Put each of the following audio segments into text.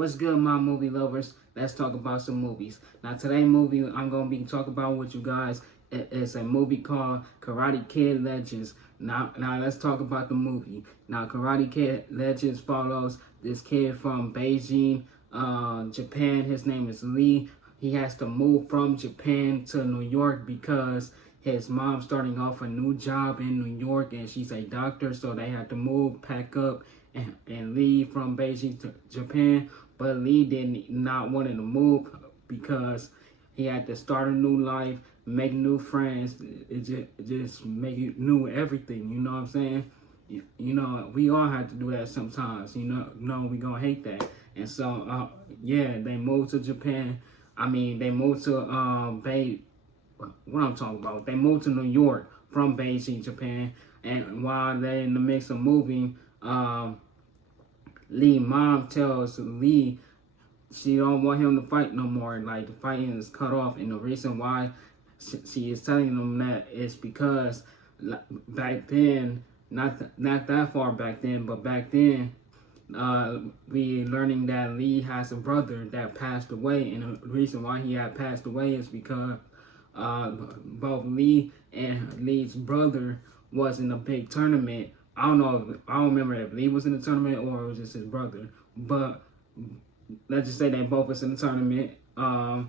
What's good, my movie lovers? Let's talk about some movies. Now, today's movie I'm gonna be talking about with you guys is a movie called Karate Kid Legends. Now let's talk about the movie. Now, Karate Kid Legends follows this kid from Beijing, Japan. His name is Lee. He has to move from Japan to New York because his mom's starting off a new job in New York and she's a doctor, so they had to move, pack up, and leave from Beijing to Japan. But Lee did not want to move because he had to start a new life, make new friends, just make new everything. You know what I'm saying? You know, we all have to do that sometimes. We gonna hate that. And so, yeah, they moved to Japan. I mean, they moved to what I'm talking about. They moved to New York from Beijing, Japan. And while they're in the midst of moving, Lee mom tells Lee she don't want him to fight no more. Like, the fighting is cut off, and the reason why she is telling him that is because back then, not that far back then, but back then, we learning that Lee has a brother that passed away, and the reason why he had passed away is because both Lee and Lee's brother was in a big tournament. I don't remember if Lee was in the tournament or it was just his brother. But let's just say they both was in the tournament. The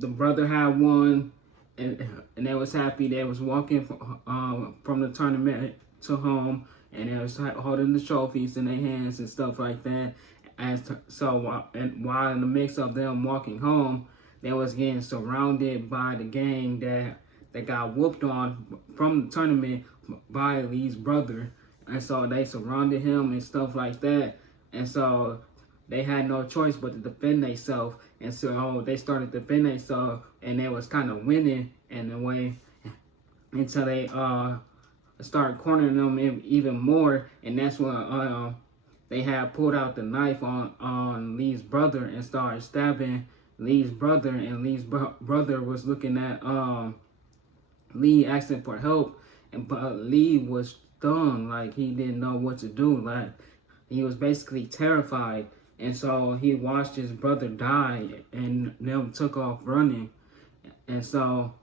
brother had won, and they was happy. They was walking from the tournament to home, and they was holding the trophies in their hands and stuff like that. While in the mix of them walking home, they was getting surrounded by the gang that got whooped on from the tournament by Lee's brother. And so they surrounded him and stuff like that. And so they had no choice but to defend themselves. And so they started defending themselves, and they was kind of winning in a way until they started cornering them even more. And that's when they had pulled out the knife on Lee's brother and started stabbing Lee's brother. And Lee's brother was looking at Lee asking for help, but Lee was stunned, like he didn't know what to do. Like, he was basically terrified. And so he watched his brother die and then took off running. And so,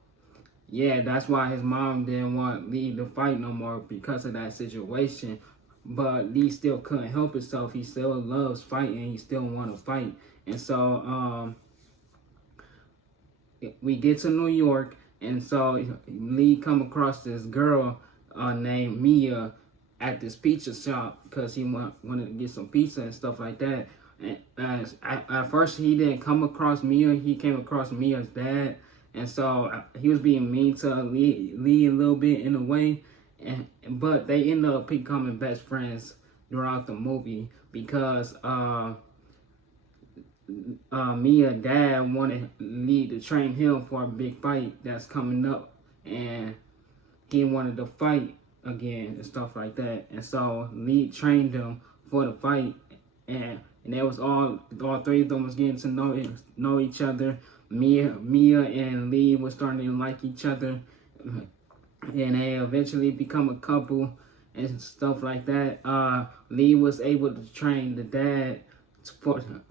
yeah, that's why his mom didn't want Lee to fight no more, because of that situation. But Lee still couldn't help himself. He still loves fighting. He still want to fight. And so we get to New York, and so Lee come across this girl named Mia at this pizza shop because he wanted to get some pizza and stuff like that. And at first he didn't come across Mia. He came across Mia's dad. And so he was being mean to Lee a little bit in a way. But they ended up becoming best friends throughout the movie because Mia's dad wanted Lee to train him for a big fight that's coming up, and he wanted to fight again and stuff like that. And so Lee trained him for the fight, and that was all three of them was getting to know each other. Mia and Lee was starting to like each other, and they eventually become a couple and stuff like that. Lee was able to train the dad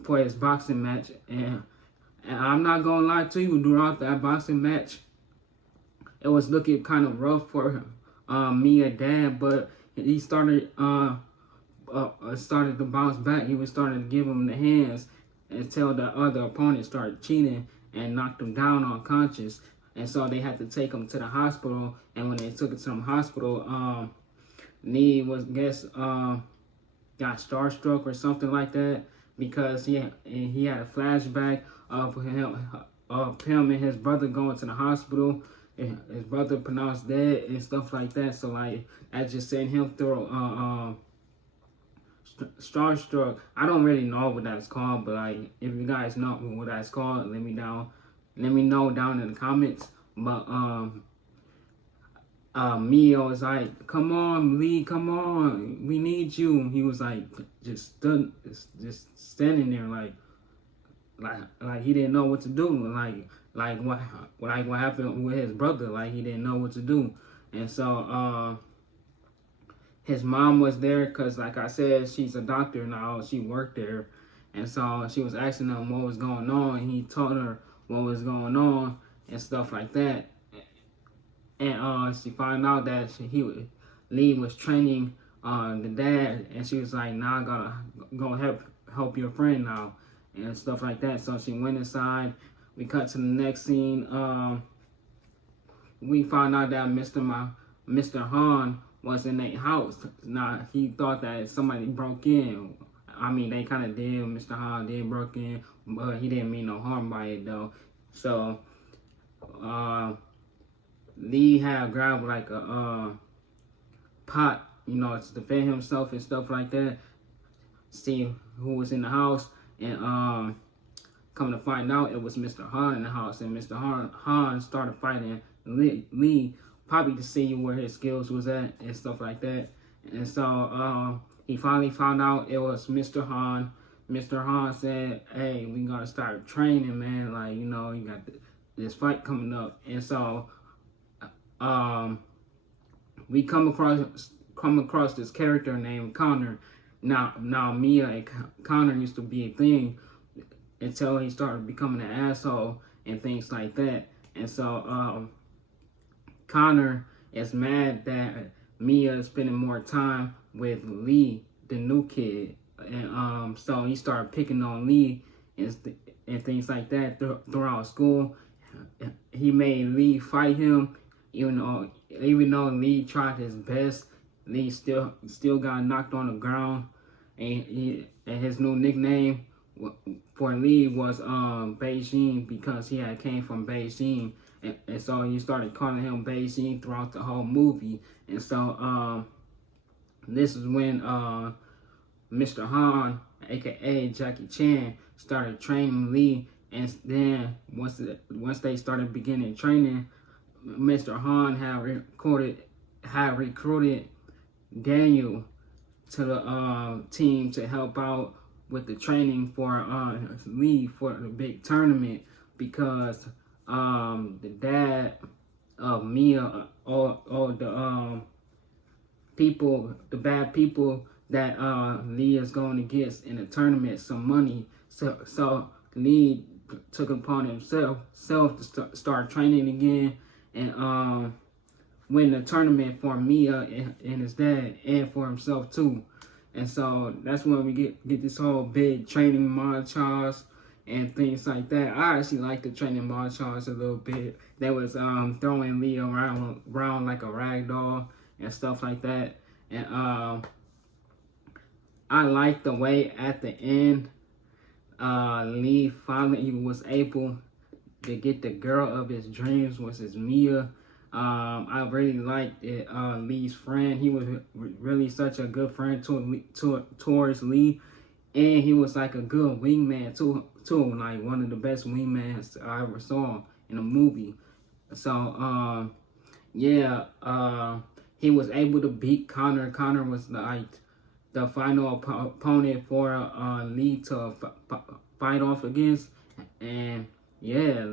for his boxing match, and I'm not gonna lie to you, throughout that boxing match, it was looking kind of rough for Mia's dad, but he started to bounce back. He was starting to give him the hands until the other opponent started cheating and knocked him down unconscious. And so they had to take him to the hospital, and when they took him to the hospital, Lee was got starstruck or something like that, because he had a flashback of him and his brother going to the hospital, and his brother pronounced dead and stuff like that. So like that just sent him through starstruck. I don't really know what that's called, but like if you guys know what that's called, let me know down in the comments. But Mia was like, "Come on, Lee, come on, we need you." He was like, just standing there, like he didn't know what to do, like what happened with his brother, like he didn't know what to do. And so his mom was there because, like I said, she's a doctor now. She worked there, And so she was asking him what was going on, and he told her what was going on and stuff like that. And she found out that Lee was training the dad, and she was like, "Nah, I gotta go help your friend now," and stuff like that. So she went inside. We cut to the next scene. We found out that Mr. Han was in a house. Now he thought that somebody broke in. I mean, they kind of did. Mr. Han did broke in, but he didn't mean no harm by it though. So Lee had grabbed like a pot, you know, to defend himself and stuff like that. See who was in the house, and come to find out, it was Mr. Han in the house, and Mr. Han started fighting Lee, probably to see where his skills was at and stuff like that. And so he finally found out it was Mr. Han. Mr. Han said, "Hey, we gotta start training, man. Like, you know, you got this fight coming up." And so we come across this character named Connor. Now Mia and Connor used to be a thing until he started becoming an asshole and things like that. And so Connor is mad that Mia is spending more time with Lee, the new kid, and so he started picking on Lee and things like that throughout school. He made Lee fight him, even though Lee tried his best. Lee still got knocked on the ground, and his new nickname for Lee was Beijing, because he had came from Beijing, and so he started calling him Beijing throughout the whole movie. And so this is when Mr. Han, aka Jackie Chan, started training Lee. And then once they started beginning training, Mr. Han had recruited Daniel to the team to help out with the training for Lee for the big tournament, because the dad of Mia, or the the bad people that Lee is going to get in the tournament some money. So Lee took upon himself to start training again and win the tournament for Mia and his dad, and for himself too. And so that's when we get this whole big training montage and things like that. I actually like the training montage a little bit. They was throwing Lee around like a rag doll and stuff like that. And I like the way at the end Lee finally was able to get the girl of his dreams, was his Mia. I really liked it. Lee's friend, he was really such a good friend towards Lee, and he was like a good wingman too, like one of the best wingmans I ever saw in a movie. So yeah, he was able to beat Connor. Connor was like the final opponent for Lee to fight off against, and yeah,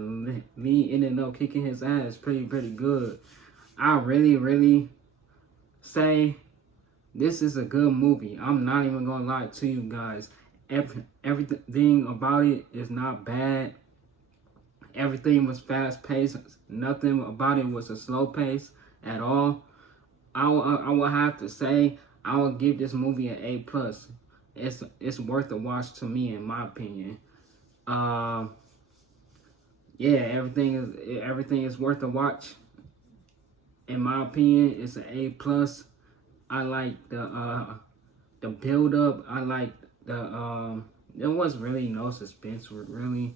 Lee ended up kicking his ass pretty good. I really say this is a good movie. I'm not even gonna lie to you guys. Everything about it is not bad. Everything was fast paced. Nothing about it was a slow pace at all. I will have to say I will give this movie an A+. It's worth a watch to me, in my opinion. Yeah, everything is worth a watch. In my opinion, it's an A+. I like the build up. I like there was really no suspense really.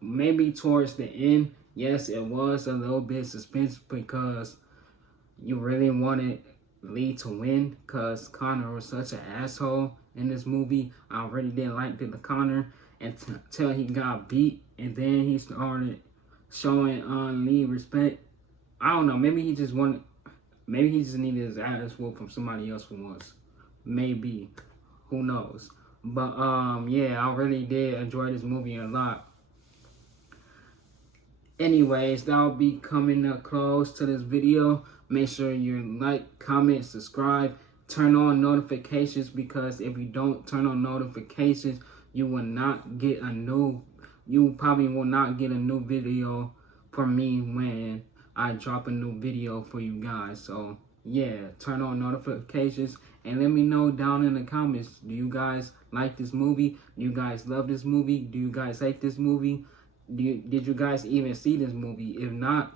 Maybe towards the end, yes, it was a little bit suspense, because you really wanted Lee to win, because Connor was such an asshole in this movie. I really didn't like the Connor until he got beat, and then he started showing Lee respect. I don't know, maybe he just needed his ass whooped from somebody else for once. Maybe. Who knows? But yeah, I really did enjoy this movie a lot. Anyways, that'll be coming to close to this video. Make sure you like, comment, subscribe, turn on notifications, because if you don't turn on notifications, you will not get a new, you probably will not get a new video from me when I drop a new video for you guys. So yeah, turn on notifications and let me know down in the comments, do you guys like this movie? Do you guys love this movie? Do you guys hate this movie? Did you guys even see this movie? If not,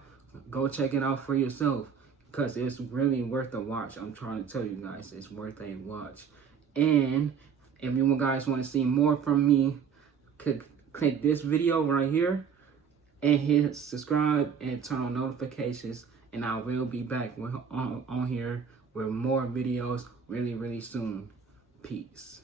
go check it out for yourself, because it's really worth a watch. I'm trying to tell you guys, it's worth a watch. And if you guys want to see more from me, click this video right here and hit subscribe and turn on notifications, and I will be back on here with more videos really soon. Peace.